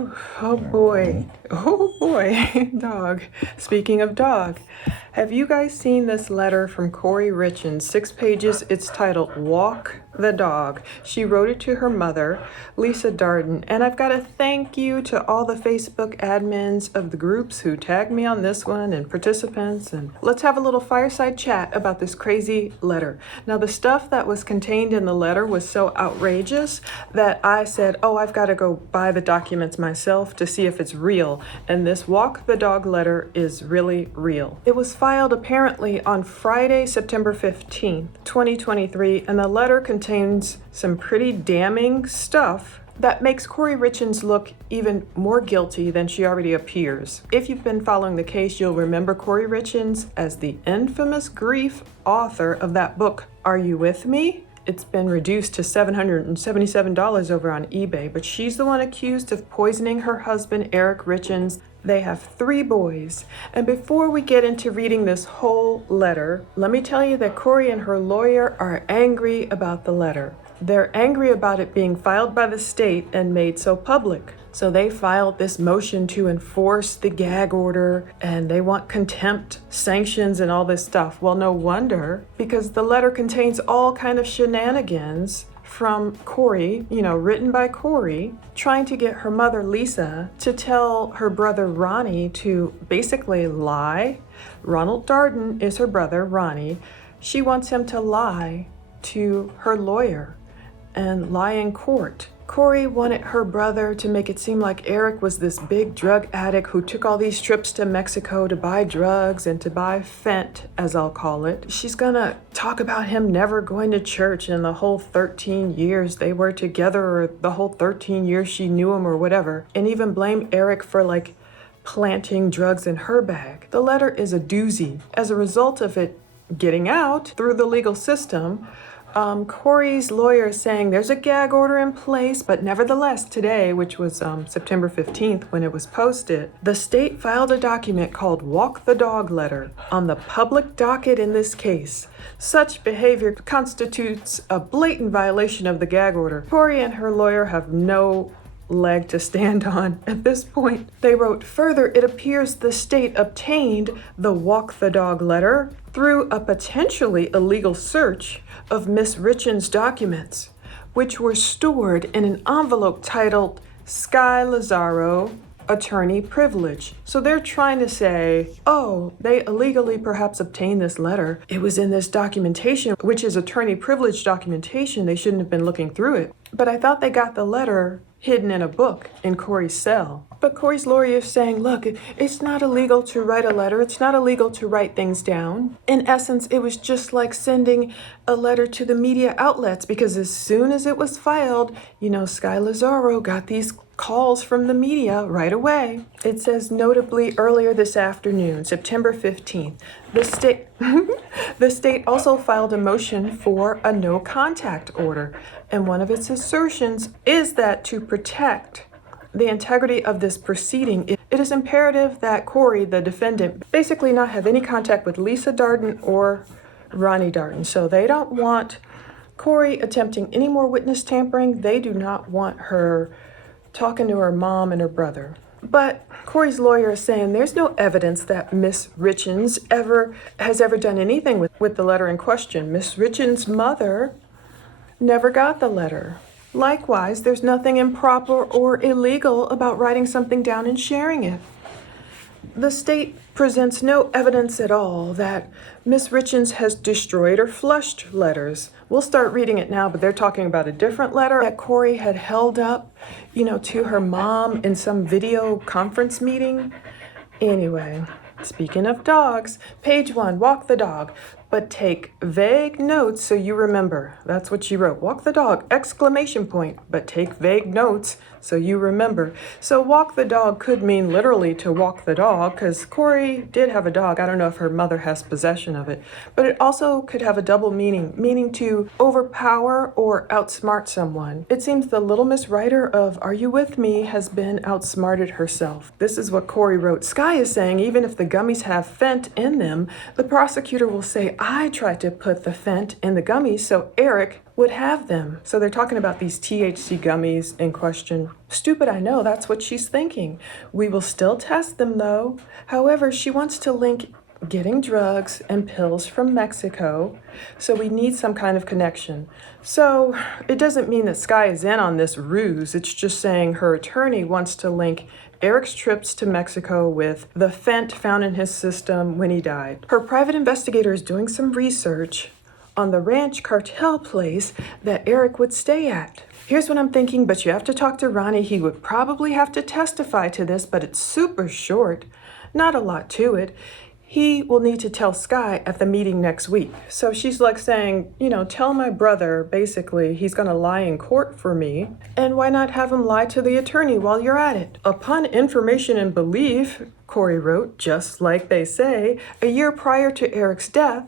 Oh boy. Oh boy. Dog. Speaking of dog, have you guys seen this letter from Kouri Richins? 6 pages. It's titled Walk the Dog. She wrote it to her mother, Lisa Darden. And I've got to thank you to all the Facebook admins of the groups who tagged me on this one and participants. And let's have a little fireside chat about this crazy letter. Now, the stuff that was contained in the letter was so outrageous that I said, oh, I've got to go buy the documents myself to see if it's real. And this Walk the Dog letter is really real. It was filed apparently on Friday, September 15th, 2023, and the letter contains some pretty damning stuff that makes Kouri Richins look even more guilty than she already appears. If you've been following the case, you'll remember Kouri Richins as the infamous grief author of that book, Are You With Me? It's been reduced to $777 over on eBay, but she's the one accused of poisoning her husband, Eric Richins. They have 3 boys. And before we get into reading this whole letter, let me tell you that Kouri and her lawyer are angry about the letter. They're angry about it being filed by the state and made so public. So they filed this motion to enforce the gag order, and they want contempt, sanctions, and all this stuff. Well, no wonder, because the letter contains all kind of shenanigans from Kouri, written by Kouri, trying to get her mother, Lisa, to tell her brother, Ronnie, to basically lie. Ronald Darden is her brother, Ronnie. She wants him to lie to her lawyer and lie in court. Kouri wanted her brother to make it seem like Eric was this big drug addict who took all these trips to Mexico to buy drugs and to buy fent, as I'll call it. She's gonna talk about him never going to church in the whole 13 years they were together, or the whole 13 years she knew him, or whatever, and even blame Eric for planting drugs in her bag. The letter is a doozy. As a result of it getting out through the legal system, Kouri's lawyer is saying there's a gag order in place, but nevertheless today, which was September 15th when it was posted, the state filed a document called Walk the Dog letter on the public docket in this case. Such behavior constitutes a blatant violation of the gag order. Kouri and her lawyer have no leg to stand on at this point. They wrote, further, it appears the state obtained the Walk the Dog letter through a potentially illegal search of Miss Richins' documents, which were stored in an envelope titled Sky Lazaro Attorney Privilege. So they're trying to say, oh, they illegally perhaps obtained this letter. It was in this documentation, which is attorney privilege documentation. They shouldn't have been looking through it. But I thought they got the letter hidden in a book in Kouri's cell. But Kouri's lawyer is saying, look, it's not illegal to write a letter. It's not illegal to write things down. In essence, it was just like sending a letter to the media outlets, because as soon as it was filed, Sky Lazaro got these calls from the media right away. It says, notably earlier this afternoon, September 15th, the state also filed a motion for a no contact order. And one of its assertions is that to protect the integrity of this proceeding, it is imperative that Kouri, the defendant, basically not have any contact with Lisa Darden or Ronnie Darden. So they don't want Kouri attempting any more witness tampering. They do not want her talking to her mom and her brother. But Kouri's lawyer is saying there's no evidence that Miss Richins has ever done anything with the letter in question. Miss Richins' mother never got the letter. Likewise, there's nothing improper or illegal about writing something down and sharing it. The state presents no evidence at all that Miss Richins has destroyed or flushed letters. We'll start reading it now, but they're talking about a different letter that Kouri had held up, to her mom in some video conference meeting. Anyway, speaking of dogs, page 1, Walk the Dog. But take vague notes so you remember. That's what she wrote. Walk the dog, ! But take vague notes so you remember. So walk the dog could mean literally to walk the dog, because Kouri did have a dog. I don't know if her mother has possession of it. But it also could have a double meaning to overpower or outsmart someone. It seems the little Miss Writer of Are You With Me has been outsmarted herself. This is what Kouri wrote. Sky is saying even if the gummies have fent in them, the prosecutor will say, I tried to put the fent in the gummies so Eric would have them. So they're talking about these THC gummies in question. Stupid, I know, that's what she's thinking. We will still test them though. However, she wants to link getting drugs and pills from Mexico, so we need some kind of connection. So it doesn't mean that Sky is in on this ruse. It's just saying her attorney wants to link Eric's trips to Mexico with the fent found in his system when he died. Her private investigator is doing some research on the ranch cartel place that Eric would stay at. Here's what I'm thinking, but you have to talk to Ronnie. He would probably have to testify to this, but it's super short. Not a lot to it. He will need to tell Sky at the meeting next week. So she's like saying, tell my brother, basically, he's gonna lie in court for me. And why not have him lie to the attorney while you're at it? Upon information and belief, Kouri wrote, just like they say, a year prior to Eric's death,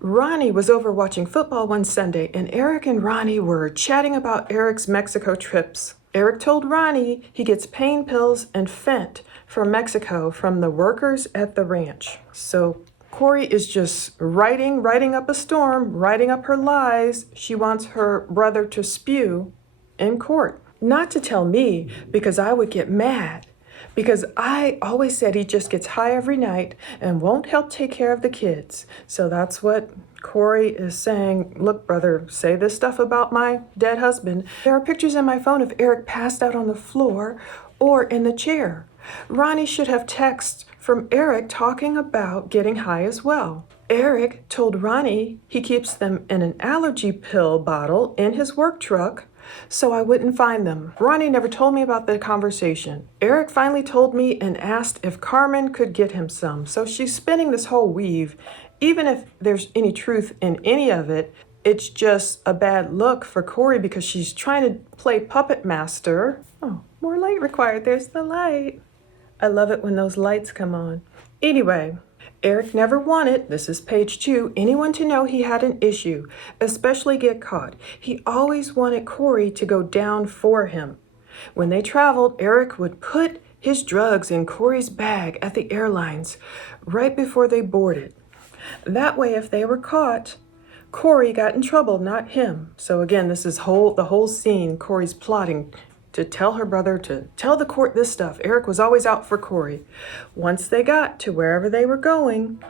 Ronnie was over watching football one Sunday, and Eric and Ronnie were chatting about Eric's Mexico trips. Eric told Ronnie he gets pain pills and fent from Mexico from the workers at the ranch. So Kouri is just writing up a storm, writing up her lies she wants her brother to spew in court. Not to tell me, because I would get mad. Because I always said he just gets high every night and won't help take care of the kids. So that's what Kouri is saying. Look, brother, say this stuff about my dead husband. There are pictures in my phone of Eric passed out on the floor or in the chair. Ronnie should have texts from Eric talking about getting high as well. Eric told Ronnie he keeps them in an allergy pill bottle in his work truck, so I wouldn't find them. Ronnie never told me about the conversation. Eric finally told me and asked if Carmen could get him some. So she's spinning this whole weave. Even if there's any truth in any of it, it's just a bad look for Kouri because she's trying to play puppet master. Oh, more light required. There's the light. I love it when those lights come on. Anyway, Eric never wanted, this is page 2, anyone to know he had an issue, especially get caught. He always wanted Kouri to go down for him. When they traveled, Eric would put his drugs in Kouri's bag at the airlines right before they boarded. That way, if they were caught, Kouri got in trouble, not him. So again, this is the whole scene. Kouri's plotting to tell her brother to tell the court this stuff. Eric was always out for Kouri. Once they got to wherever they were going,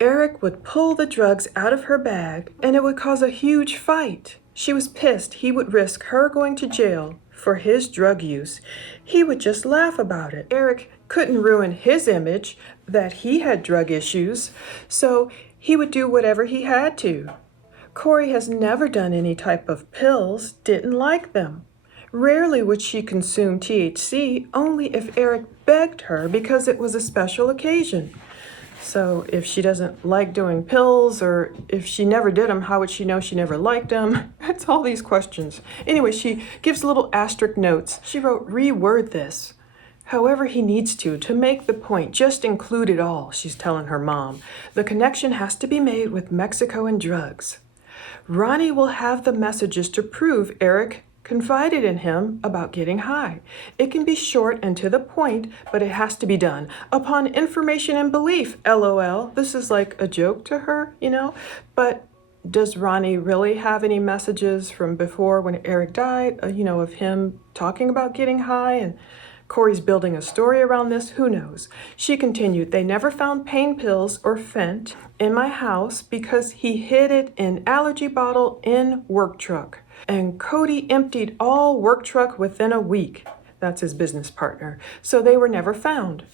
Eric would pull the drugs out of her bag and it would cause a huge fight. She was pissed he would risk her going to jail for his drug use. He would just laugh about it. Eric couldn't ruin his image that he had drug issues, so he would do whatever he had to. Kouri has never done any type of pills, didn't like them. Rarely would she consume THC, only if Eric begged her because it was a special occasion. So if she doesn't like doing pills, or if she never did them, how would she know she never liked them? It's all these questions. Anyway, she gives little asterisk notes. She wrote, reword this however he needs to make the point. Just include it all, she's telling her mom. The connection has to be made with Mexico and drugs. Ronnie will have the messages to prove Eric confided in him about getting high. It can be short and to the point, but it has to be done. Upon information and belief, LOL. This is like a joke to her, But does Ronnie really have any messages from before when Eric died, of him talking about getting high? And Kouri's building a story around this, who knows? She continued, they never found pain pills or fent in my house because he hid it in allergy bottle in work truck. And Cody emptied all work truck within a week. That's his business partner. So they were never found.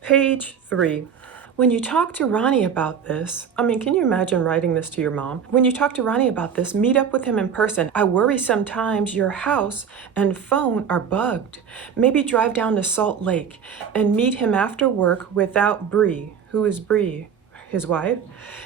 Page 3. When you talk to Ronnie about this, can you imagine writing this to your mom? When you talk to Ronnie about this, meet up with him in person. I worry sometimes your house and phone are bugged. Maybe drive down to Salt Lake and meet him after work without Bree. Who is Bree? His wife.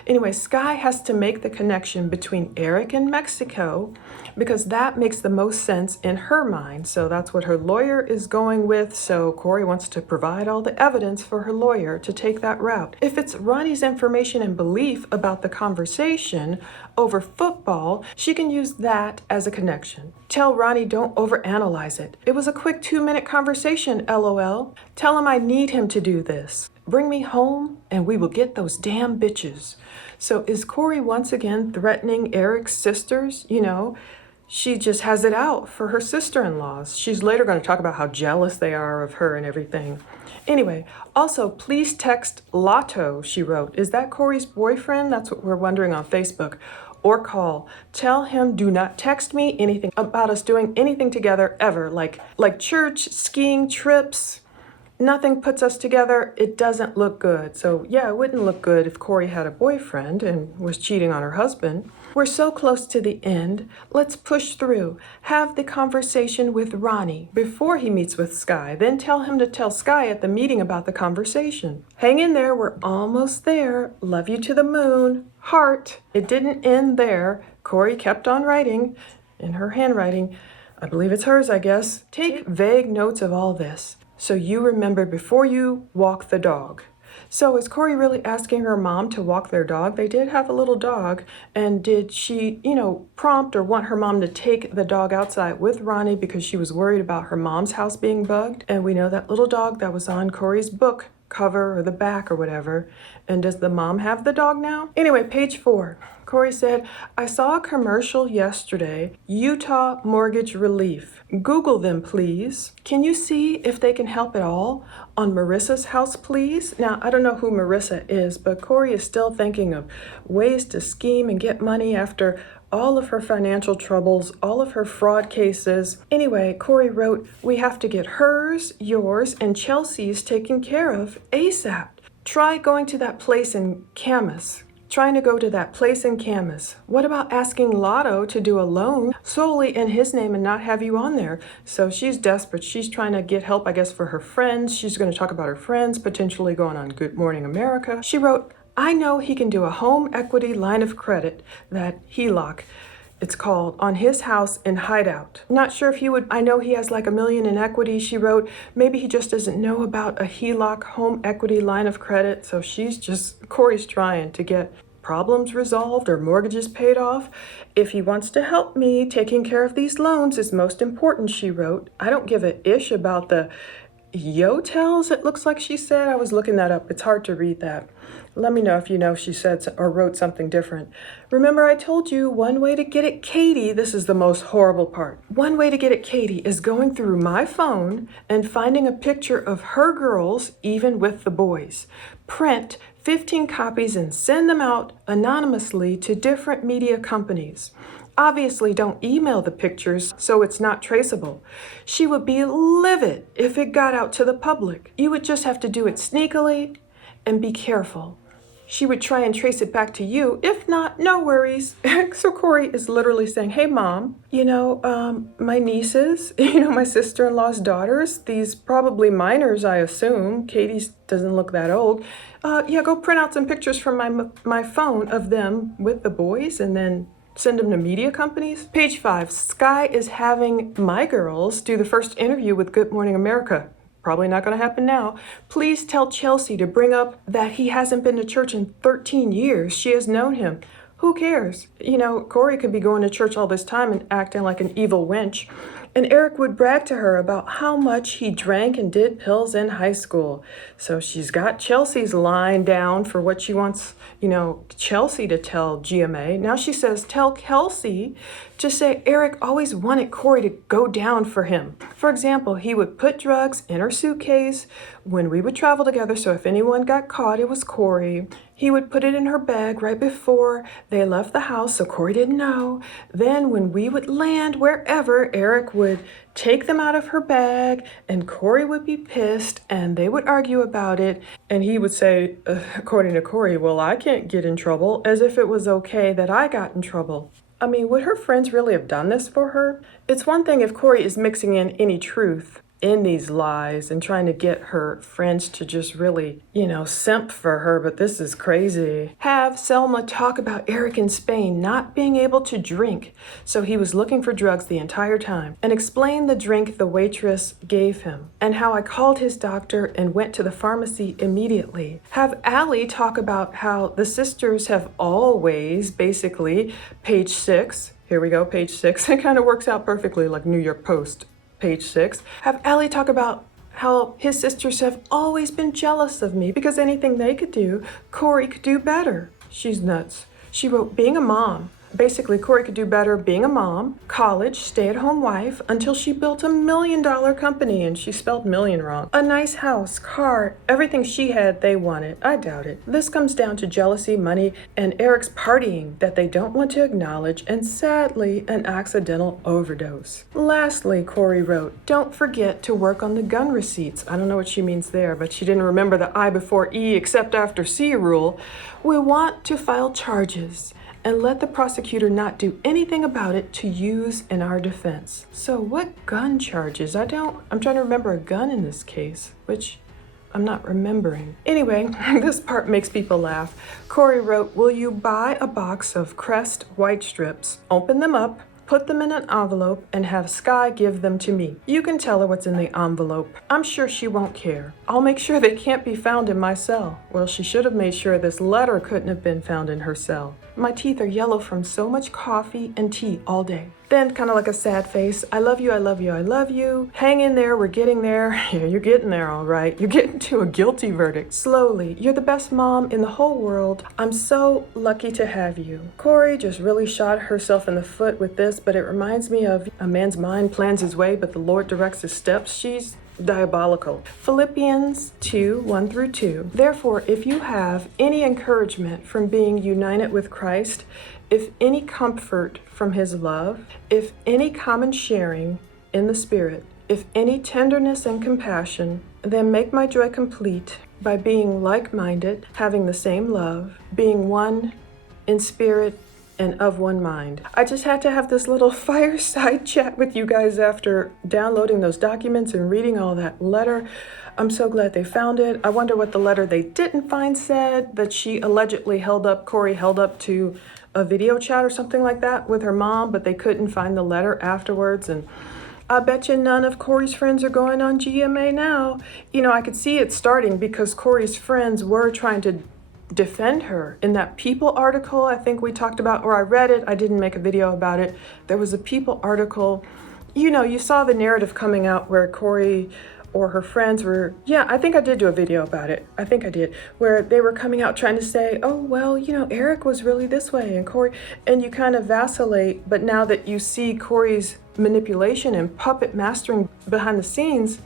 Anyway, Sky has to make the connection between Eric and Mexico because that makes the most sense in her mind. So that's what her lawyer is going with. So Kouri wants to provide all the evidence for her lawyer to take that route. If it's Ronnie's information and belief about the conversation over football, she can use that as a connection. Tell Ronnie don't overanalyze it. It was a quick 2-minute conversation, LOL. Tell him I need him to do this. Bring me home and we will get those damn bitches. So is Kouri once again threatening Eric's sisters? she just has it out for her sister-in-laws. She's later going to talk about how jealous they are of her and everything. Anyway, also, please text Lotto, she wrote. Is that Kouri's boyfriend? That's what we're wondering on Facebook. Or call. Tell him do not text me anything about us doing anything together ever, like church, skiing, trips. Nothing puts us together. It doesn't look good. So yeah, it wouldn't look good if Kouri had a boyfriend and was cheating on her husband. We're so close to the end. Let's push through. Have the conversation with Ronnie before he meets with Sky. Then tell him to tell Sky at the meeting about the conversation. Hang in there. We're almost there. Love you to the moon. Heart. It didn't end there. Kouri kept on writing in her handwriting. I believe it's hers, I guess. Take vague notes of all this, so you remember before you walk the dog. So is Kouri really asking her mom to walk their dog? They did have a little dog, and did she, prompt or want her mom to take the dog outside with Ronnie because she was worried about her mom's house being bugged? And we know that little dog that was on Kouri's book cover or the back or whatever. And does the mom have the dog now? Anyway, page 4. Kouri said, I saw a commercial yesterday, Utah Mortgage Relief. Google them, please. Can you see if they can help at all on Marissa's house, please? Now, I don't know who Marissa is, but Kouri is still thinking of ways to scheme and get money after all of her financial troubles, all of her fraud cases. Anyway, Kouri wrote, we have to get hers, yours, and Chelsea's taken care of ASAP. Try going to that place in Camas. Trying to go to that place in Camas. What about asking Lotto to do a loan solely in his name and not have you on there? So she's desperate. She's trying to get help, I guess, for her friends. She's going to talk about her friends potentially going on Good Morning America. She wrote, I know he can do a home equity line of credit, that HELOC, it's called, on his house in Hideout. Not sure if he would, I know he has like $1 million in equity, she wrote. Maybe he just doesn't know about a HELOC, home equity line of credit. So Kouri's trying to get problems resolved or mortgages paid off. If he wants to help me, taking care of these loans is most important, she wrote. I don't give a ish about the Yotels, it looks like she said. I was looking that up. It's hard to read that. Let me know if you know if she said or wrote something different. Remember, I told you one way to get at Katie, this is the most horrible part. One way to get at Katie is going through my phone and finding a picture of her girls, even with the boys. Print 15 copies and send them out anonymously to different media companies. Obviously, don't email the pictures so it's not traceable. She would be livid if it got out to the public. You would just have to do it sneakily and be careful. She would try and trace it back to you. If not, no worries. So Kouri is literally saying, hey, Mom, my nieces, my sister-in-law's daughters, these probably minors, I assume. Katie doesn't look that old. Go print out some pictures from my phone of them with the boys and then send them to media companies. Page 5, Sky is having my girls do the first interview with Good Morning America. Probably not going to happen now. Please tell Chelsea to bring up that he hasn't been to church in 13 years. She has known him. Who cares? Kouri could be going to church all this time and acting like an evil wench. And Eric would brag to her about how much he drank and did pills in high school. So she's got Chelsea's line down for what she wants, Chelsea to tell GMA. Now she says, tell Kelsey to say Eric always wanted Kouri to go down for him. For example, he would put drugs in her suitcase when we would travel together. So if anyone got caught, it was Kouri. He would put it in her bag right before they left the house, so Kouri didn't know. Then when we would land wherever, Eric would take them out of her bag, and Kouri would be pissed, and they would argue about it. And he would say, according to Kouri, well, I can't get in trouble, as if it was okay that I got in trouble. I mean, would her friends really have done this for her? It's one thing if Kouri is mixing in any truth in these lies and trying to get her friends to just really, simp for her, but this is crazy. Have Selma talk about Eric in Spain not being able to drink, so he was looking for drugs the entire time, and explain the drink the waitress gave him, and how I called his doctor and went to the pharmacy immediately. Have Allie talk about how the sisters have always, basically, page 6, here we go, page 6, it kind of works out perfectly like New York Post. Page 6, have Allie talk about how his sisters have always been jealous of me because anything they could do, Kouri could do better. She's nuts. She wrote, being a mom, Basically, Kouri could do better being a mom, college, stay-at-home wife, until she built a $1 million company, and she spelled million wrong. A nice house, car, everything she had, they wanted. I doubt it. This comes down to jealousy, money, and Eric's partying that they don't want to acknowledge, and sadly, an accidental overdose. Lastly, Kouri wrote, don't forget to work on the gun receipts. I don't know what she means there, but she didn't remember the I before E except after C rule. We want to file charges and let the prosecutor not do anything about it to use in our defense. So what gun charges? I'm trying to remember a gun in this case, which I'm not remembering. Anyway, this part makes people laugh. Kouri wrote, will you buy a box of Crest Whitestrips, open them up, put them in an envelope, and have Sky give them to me. You can tell her what's in the envelope. I'm sure she won't care. I'll make sure they can't be found in my cell. Well, she should have made sure this letter couldn't have been found in her cell. My teeth are yellow from so much coffee and tea all day. Then, kind of like a sad face, I love you, I love you, I love you. Hang in there, we're getting there. Yeah, you're getting there, all right. You're getting to a guilty verdict. Slowly, you're the best mom in the whole world. I'm so lucky to have you. Kouri just really shot herself in the foot with this, but it reminds me of a man's mind plans his way, but the Lord directs his steps. She's diabolical. Philippians 2:1-2. Therefore, if you have any encouragement from being united with Christ, if any comfort from his love, if any common sharing in the Spirit, if any tenderness and compassion, then make my joy complete by being like-minded, having the same love, being one in spirit and of one mind. I just had to have this little fireside chat with you guys after downloading those documents and reading all that letter. I'm so glad they found it. I wonder what the letter they didn't find said, that she allegedly Kouri held up to a video chat or something like that with her mom, but they couldn't find the letter afterwards. And I bet you none of Kouri's friends are going on GMA now. You know, I could see it starting because Kouri's friends were trying to defend her. In that People article I think we talked about, or I read it, I didn't make a video about it. There was a People article. You know, you saw the narrative coming out where Kouri or her friends were, I think I did do a video about it. I think I did, where they were coming out trying to say, oh, well, you know, Eric was really this way and Kouri, and you kind of vacillate. But now that you see Kouri's manipulation and puppet mastering behind the scenes,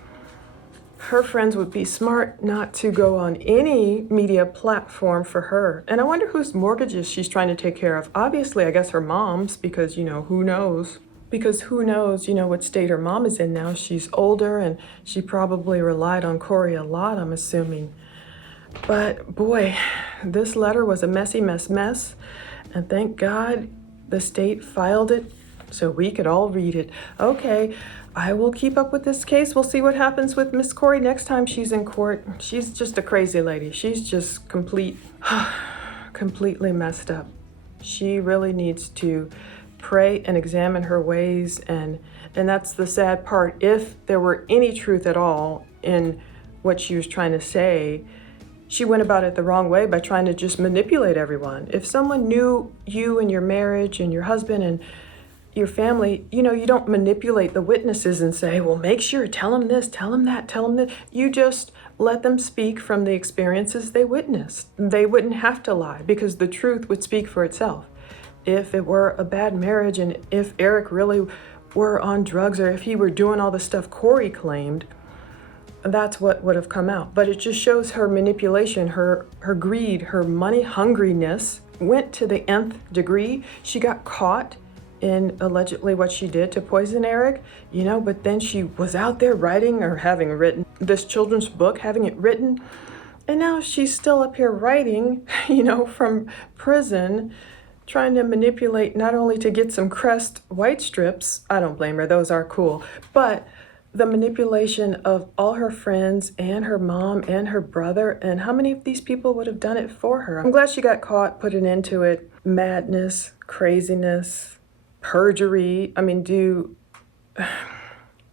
her friends would be smart not to go on any media platform for her. And I wonder whose mortgages she's trying to take care of. Obviously, I guess her mom's, because, you know, who knows? Because who knows, you know, what state her mom is in now. She's older and she probably relied on Kouri a lot, I'm assuming. But boy, this letter was a messy mess. And thank God the state filed it so we could all read it. Okay, I will keep up with this case. We'll see what happens with Miss Kouri next time she's in court. She's just a crazy lady. She's just completely messed up. She really needs to pray and examine her ways, and that's the sad part. If there were any truth at all in what she was trying to say, she went about it the wrong way by trying to just manipulate everyone. If someone knew you and your marriage and your husband and your family, you know, you don't manipulate the witnesses and say, well, make sure, tell them this, tell them that, tell them that. You just let them speak from the experiences they witnessed. They wouldn't have to lie because the truth would speak for itself. If it were a bad marriage and if Eric really were on drugs or if he were doing all the stuff Kouri claimed, that's what would have come out. But it just shows her manipulation, her greed, her money hungriness went to the nth degree. She got caught in allegedly what she did to poison Eric, you know, but then she was out there writing or having written this children's book, having it written, and now she's still up here writing, you know, from prison, trying to manipulate not only to get some Crest Whitestrips, I don't blame her, those are cool, but the manipulation of all her friends and her mom and her brother, and how many of these people would have done it for her? I'm glad she got caught, put an end to it. Madness, craziness, perjury. I mean,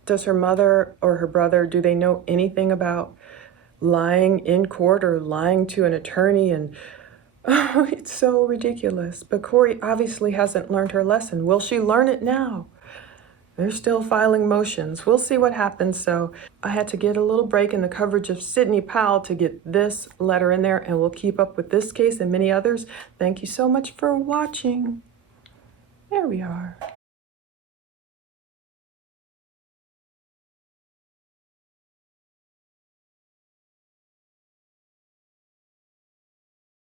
does her mother or her brother, do they know anything about lying in court or lying to an attorney? And oh, it's so ridiculous. But Kouri obviously hasn't learned her lesson. Will she learn it now? They're still filing motions. We'll see what happens. So I had to get a little break in the coverage of Sidney Powell to get this letter in there, and we'll keep up with this case and many others. Thank you so much for watching. There we are.